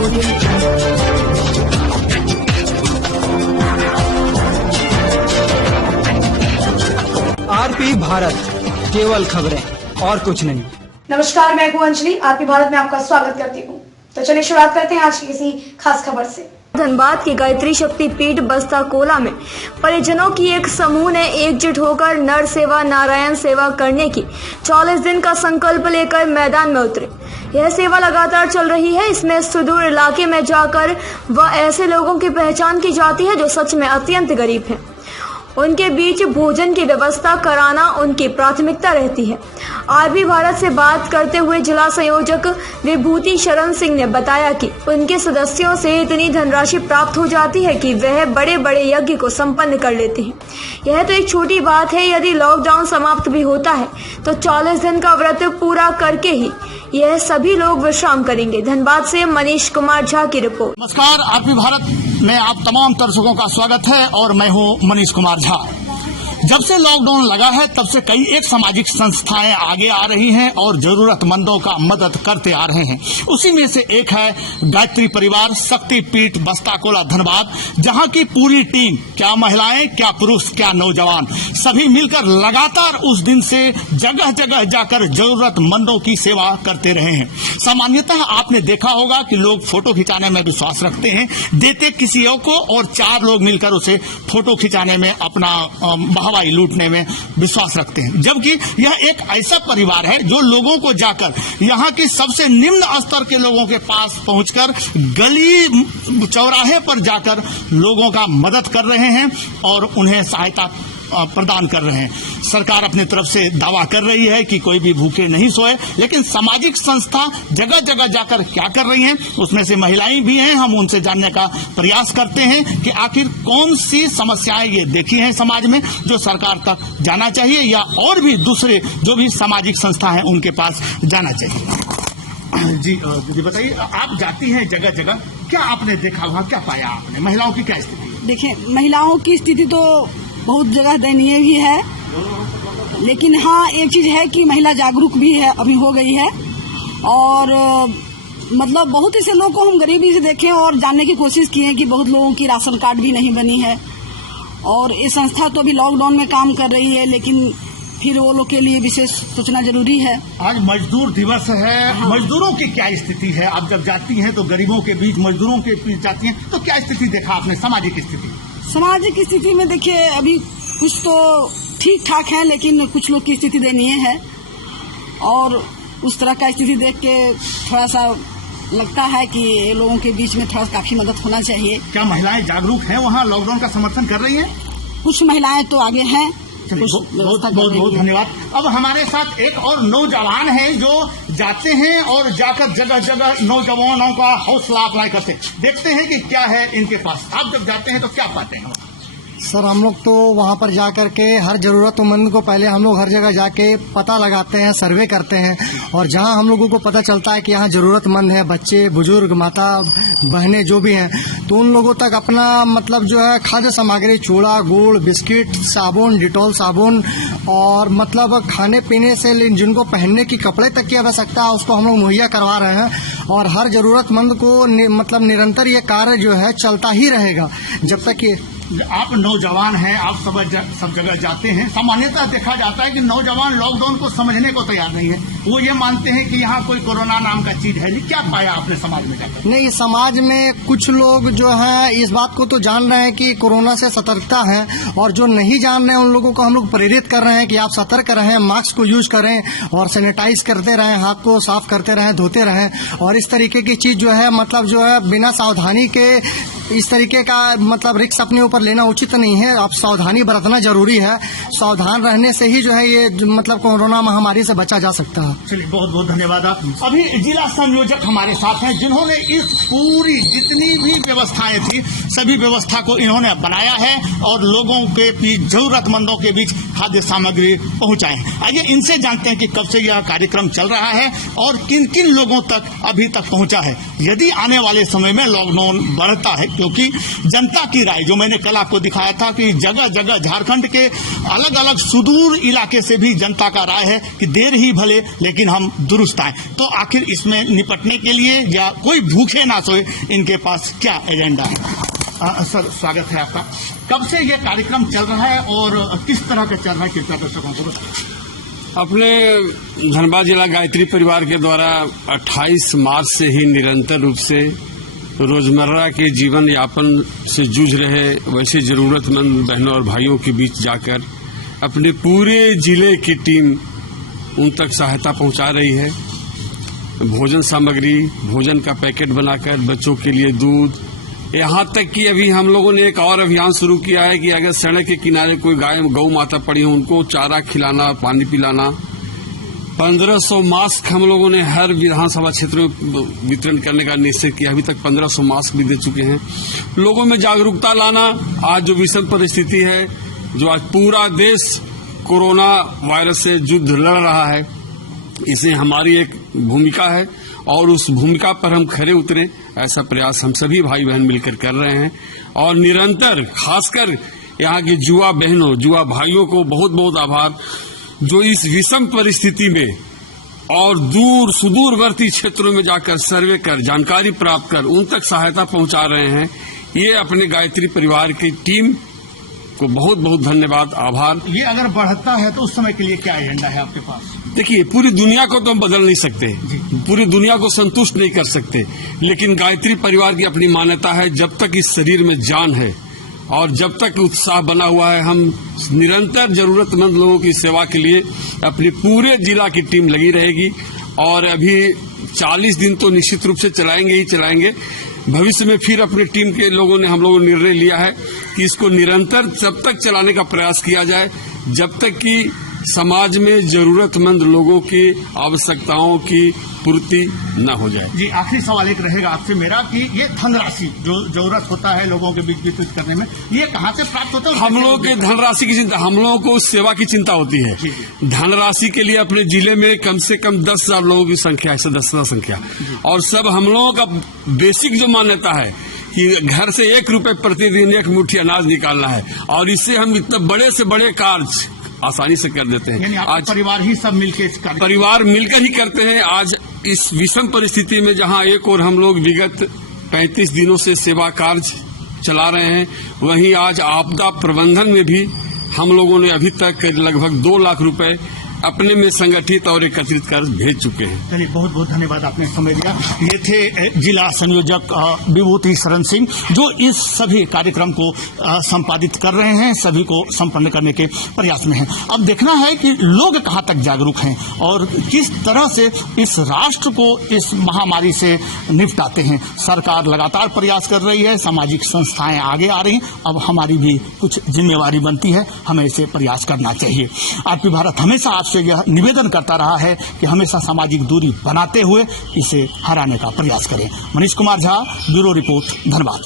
RP Bharat, केवल खबरें और कुछ नहीं। नमस्कार, मैं हूं अंजलि। आरपी भारत में आपका स्वागत करती हूं। तो चलिए शुरुआत करते हैं आज की किसी खास खबर से। धनबाद की गायत्री शक्ति पीठ बस्ता कोला में परिजनों की एक समूह ने एकजुट होकर नर सेवा नारायण सेवा करने की 40 दिन का संकल्प लेकर मैदान में उतरे। यह सेवा लगातार चल रही है। इसमें सुदूर इलाके में जाकर वह ऐसे लोगों की पहचान की जाती है जो सच में अत्यंत गरीब हैं। उनके बीच भोजन की व्यवस्था कराना उनकी प्राथमिकता रहती है। आरपी भारत से बात करते हुए जिला संयोजक विभूति शरण सिंह ने बताया कि उनके सदस्यों से इतनी धनराशि प्राप्त हो जाती है कि वह बड़े बड़े यज्ञ को संपन्न कर लेते हैं। यह तो एक छोटी बात है, यदि लॉकडाउन समाप्त भी होता है तो 40 दिन का व्रत पूरा करके ही यह सभी लोग विश्राम करेंगे। धनबाद से मनीष कुमार झा की रिपोर्ट। नमस्कार, आरपी भारत में आप तमाम दर्शकों का स्वागत है और मैं हूं मनीष कुमार झा। जब से लॉकडाउन लगा है तब से कई एक सामाजिक संस्थाएं आगे आ रही हैं और जरूरतमंदों का मदद करते आ रहे हैं। उसी में से एक है गायत्री परिवार शक्ति पीठ बस्ता कोला धनबाद, जहां की पूरी टीम, क्या महिलाएं, क्या पुरुष, क्या नौजवान, सभी मिलकर लगातार उस दिन से जगह जगह जाकर जरूरतमंदों की सेवा करते रहे हैं। सामान्यतः आपने देखा होगा कि लोग फोटो खिंचाने में विश्वास रखते हैं, देते किसी को और 4 लोग मिलकर उसे फोटो खिंचाने में अपना हवाई लूटने में विश्वास रखते हैं। जबकि यह एक ऐसा परिवार है जो लोगों को जाकर यहाँ के सबसे निम्न स्तर के लोगों के पास पहुंचकर गली चौराहे पर जाकर लोगों का मदद कर रहे हैं और उन्हें सहायता प्रदान कर रहे हैं। सरकार अपनी तरफ से दावा कर रही है कि कोई भी भूखे नहीं सोए, लेकिन सामाजिक संस्था जगह जगह जाकर क्या कर रही हैं, उसमें से महिलाएं भी हैं। हम उनसे जानने का प्रयास करते हैं कि आखिर कौन सी समस्याएं ये देखी हैं समाज में जो सरकार तक जाना चाहिए या और भी दूसरे जो भी सामाजिक संस्था है उनके पास जाना चाहिए। जी बताइए, आप जाती हैं जगह जगह, क्या आपने देखा हुआ, क्या पाया आपने, महिलाओं की क्या स्थिति? देखिए, महिलाओं की स्थिति तो बहुत जगह दयनीय भी है, लेकिन हाँ एक चीज है कि महिला जागरूक भी है, अभी हो गई है। और मतलब बहुत ऐसे लोग को हम गरीबी से देखें और जानने की कोशिश की है कि बहुत लोगों की राशन कार्ड भी नहीं बनी है। और ये संस्था तो अभी लॉकडाउन में काम कर रही है, लेकिन फिर वो लोग के लिए विशेष सोचना जरूरी है। आज मजदूर दिवस है। हाँ। मजदूरों की क्या स्थिति है? आप जब जाती हैं तो गरीबों के बीच, मजदूरों के बीच जाती हैं तो क्या स्थिति देखा आपने, सामाजिक स्थिति? सामाजिक स्थिति में देखिए अभी कुछ तो ठीक ठाक है, लेकिन कुछ लोग की स्थिति दयनीय है और उस तरह का स्थिति देख के थोड़ा सा लगता है कि ये लोगों के बीच में थोड़ा काफी मदद होना चाहिए। क्या महिलाएं जागरूक हैं, वहाँ लॉकडाउन का समर्थन कर रही हैं? कुछ महिलाएं तो आगे हैं। बहुत धन्यवाद। अब हमारे साथ एक और नौजवान है जो जाते हैं और जाकर जगह जगह नौजवानों का हौसला अफजाई करते हैं। देखते हैं कि क्या है इनके पास। आप जब जाते हैं तो क्या पाते हैं? सर, हम लोग तो वहाँ पर जा कर के हर जरूरतमंद को पहले हम लोग हर जगह जाके पता लगाते हैं, सर्वे करते हैं और जहाँ हम लोगों को पता चलता है कि यहाँ जरूरतमंद है, बच्चे, बुजुर्ग, माता, बहनें जो भी हैं, तो उन लोगों तक अपना मतलब जो है खाद्य सामग्री, चूड़ा, गुड़, बिस्किट, साबुन, डिटॉल साबुन और मतलब खाने पीने से जिनको पहनने की कपड़े तक की आवश्यकता है उसको हम लोग मुहैया करवा रहे हैं। और हर जरूरतमंद को मतलब निरंतर ये कार्य जो है चलता ही रहेगा जब तक कि आप नौजवान हैं, आप सब जगह जाते हैं। सामान्यतः देखा जाता है कि नौजवान लॉकडाउन को समझने को तैयार नहीं है। वो ये मानते हैं कि यहाँ कोई कोरोना नाम का चीज है। क्या पाया आपने समाज में जाकर? नहीं, समाज में कुछ लोग जो है इस बात को तो जान रहे हैं कि कोरोना से सतर्कता है और जो नहीं जान रहे हैं उन लोगों को हम लोग प्रेरित कर रहे हैं कि आप सतर्क रहें, मास्क को यूज करें और सैनिटाइज करते रहें, हाथ को साफ करते रहें, धोते रहें। और इस तरीके की चीज जो है मतलब जो है बिना सावधानी के इस तरीके का मतलब रिस्क अपने ऊपर लेना उचित नहीं है। आप सावधानी बरतना जरूरी है। सावधान रहने से ही जो है ये मतलब कोरोना महामारी से बचा जा सकता है। चलिए, बहुत बहुत धन्यवाद। आप अभी जिला संयोजक हमारे साथ हैं जिन्होंने इस पूरी जितनी भी व्यवस्थाएं थी सभी व्यवस्था को इन्होंने बनाया है और लोगों के बीच, जरूरतमंदों के बीच खाद्य सामग्री पहुंचाएं। आइए इनसे जानते हैं कि कब से यह कार्यक्रम चल रहा है और किन किन लोगों तक अभी तक पहुंचा है। यदि आने वाले समय में लॉकडाउन बढ़ता है, क्योंकि जनता की राय जो मैंने कल आपको दिखाया था कि जगह जगह झारखंड के अलग अलग सुदूर इलाके से भी जनता का राय है कि देर ही भले लेकिन हम दुरुस्त आए। तो आखिर इसमें निपटने के लिए या कोई भूखे ना सोए, इनके पास क्या एजेंडा है? सर, स्वागत है आपका। कब से यह कार्यक्रम चल रहा है और किस तरह का चल रहा है, कृपया दर्शकों को बताइए। अपने धनबाद जिला गायत्री परिवार के द्वारा 28 मार्च से ही निरंतर रूप से रोजमर्रा के जीवन यापन से जूझ रहे वैसे जरूरतमंद बहनों और भाइयों के बीच जाकर अपने पूरे जिले की टीम उन तक सहायता पहुंचा रही है। भोजन सामग्री, भोजन का पैकेट बनाकर, बच्चों के लिए दूध, यहाँ तक कि अभी हम लोगों ने एक और अभियान शुरू किया है कि अगर सड़क के किनारे कोई गाय गौ माता पड़ी हो उनको चारा खिलाना, पानी पिलाना। 1500 मास्क हम लोगों ने हर विधानसभा क्षेत्र में वितरण करने का निश्चय किया। अभी तक 1500 मास्क भी दे चुके हैं। लोगों में जागरूकता लाना, आज जो विषम परिस्थिति है, जो आज पूरा देश कोरोना वायरस से युद्ध लड़ रहा है, इसे हमारी एक भूमिका है और उस भूमिका पर हम खरे उतरे, ऐसा प्रयास हम सभी भाई बहन मिलकर कर रहे हैं। और निरंतर खासकर यहाँ की युवा बहनों, युवा भाइयों को बहुत बहुत आभार, जो इस विषम परिस्थिति में और दूर सुदूरवर्ती क्षेत्रों में जाकर सर्वे कर, जानकारी प्राप्त कर उन तक सहायता पहुंचा रहे हैं। ये अपने गायत्री परिवार की टीम को बहुत बहुत धन्यवाद, आभार। ये अगर बढ़ता है तो उस समय के लिए क्या एजेंडा है आपके पास? देखिए, पूरी दुनिया को तो हम बदल नहीं सकते, पूरी दुनिया को संतुष्ट नहीं कर सकते, लेकिन गायत्री परिवार की अपनी मान्यता है, जब तक इस शरीर में जान है और जब तक उत्साह बना हुआ है, हम निरंतर जरूरतमंद लोगों की सेवा के लिए अपनी पूरे जिला की टीम लगी रहेगी। और अभी 40 दिन तो निश्चित रूप से चलाएंगे ही चलाएंगे। भविष्य में फिर अपनी टीम के लोगों ने, हम लोगों ने निर्णय लिया है कि इसको निरंतर जब तक चलाने का प्रयास किया जाए जब तक कि समाज में जरूरतमंद लोगों की आवश्यकताओं की पूर्ति न हो जाए। जी, आखिरी सवाल एक रहेगा आपसे मेरा कि ये धनराशि जो जरूरत होता है लोगों के बीच वितरित करने में, ये कहाँ से प्राप्त होता है? हम लोगों के धनराशि की चिंता, हम लोगों को सेवा की चिंता होती है। धनराशि के लिए अपने जिले में कम से कम 10,000 लोगों की संख्या है, सदस्यता संख्या, और सब हम लोगों का बेसिक जो मान्यता है कि घर से 1 रुपए प्रतिदिन 1 मुट्ठी अनाज निकालना है, और इससे हम इतने बड़े से बड़े कार्य आसानी से कर देते हैं। आज परिवार ही सब मिलकर परिवार मिलकर ही करते हैं। आज इस विषम परिस्थिति में जहां एक और हम लोग विगत 35 दिनों से सेवा कार्य चला रहे हैं, वहीं आज आपदा प्रबंधन में भी हम लोगों ने अभी तक लगभग 2 लाख रुपए अपने में संगठित और एकत्रित कर भेज चुके हैं। चलिए, बहुत बहुत धन्यवाद, आपने समय दिया। ये थे जिला संयोजक विभूति शरण सिंह, जो इस सभी कार्यक्रम को संपादित कर रहे हैं, सभी को संपन्न करने के प्रयास में हैं। अब देखना है कि लोग कहाँ तक जागरूक हैं और किस तरह से इस राष्ट्र को इस महामारी से निपटाते हैं। सरकार लगातार प्रयास कर रही है, सामाजिक संस्थाएं आगे आ रही हैं, अब हमारी भी कुछ जिम्मेवारी बनती है, हमें इसे प्रयास करना चाहिए। आरपी भारत हमेशा से यह निवेदन करता रहा है कि हमेशा सामाजिक दूरी बनाते हुए इसे हराने का प्रयास करें। Manish Kumar Jha, bureau report, Dhanbad.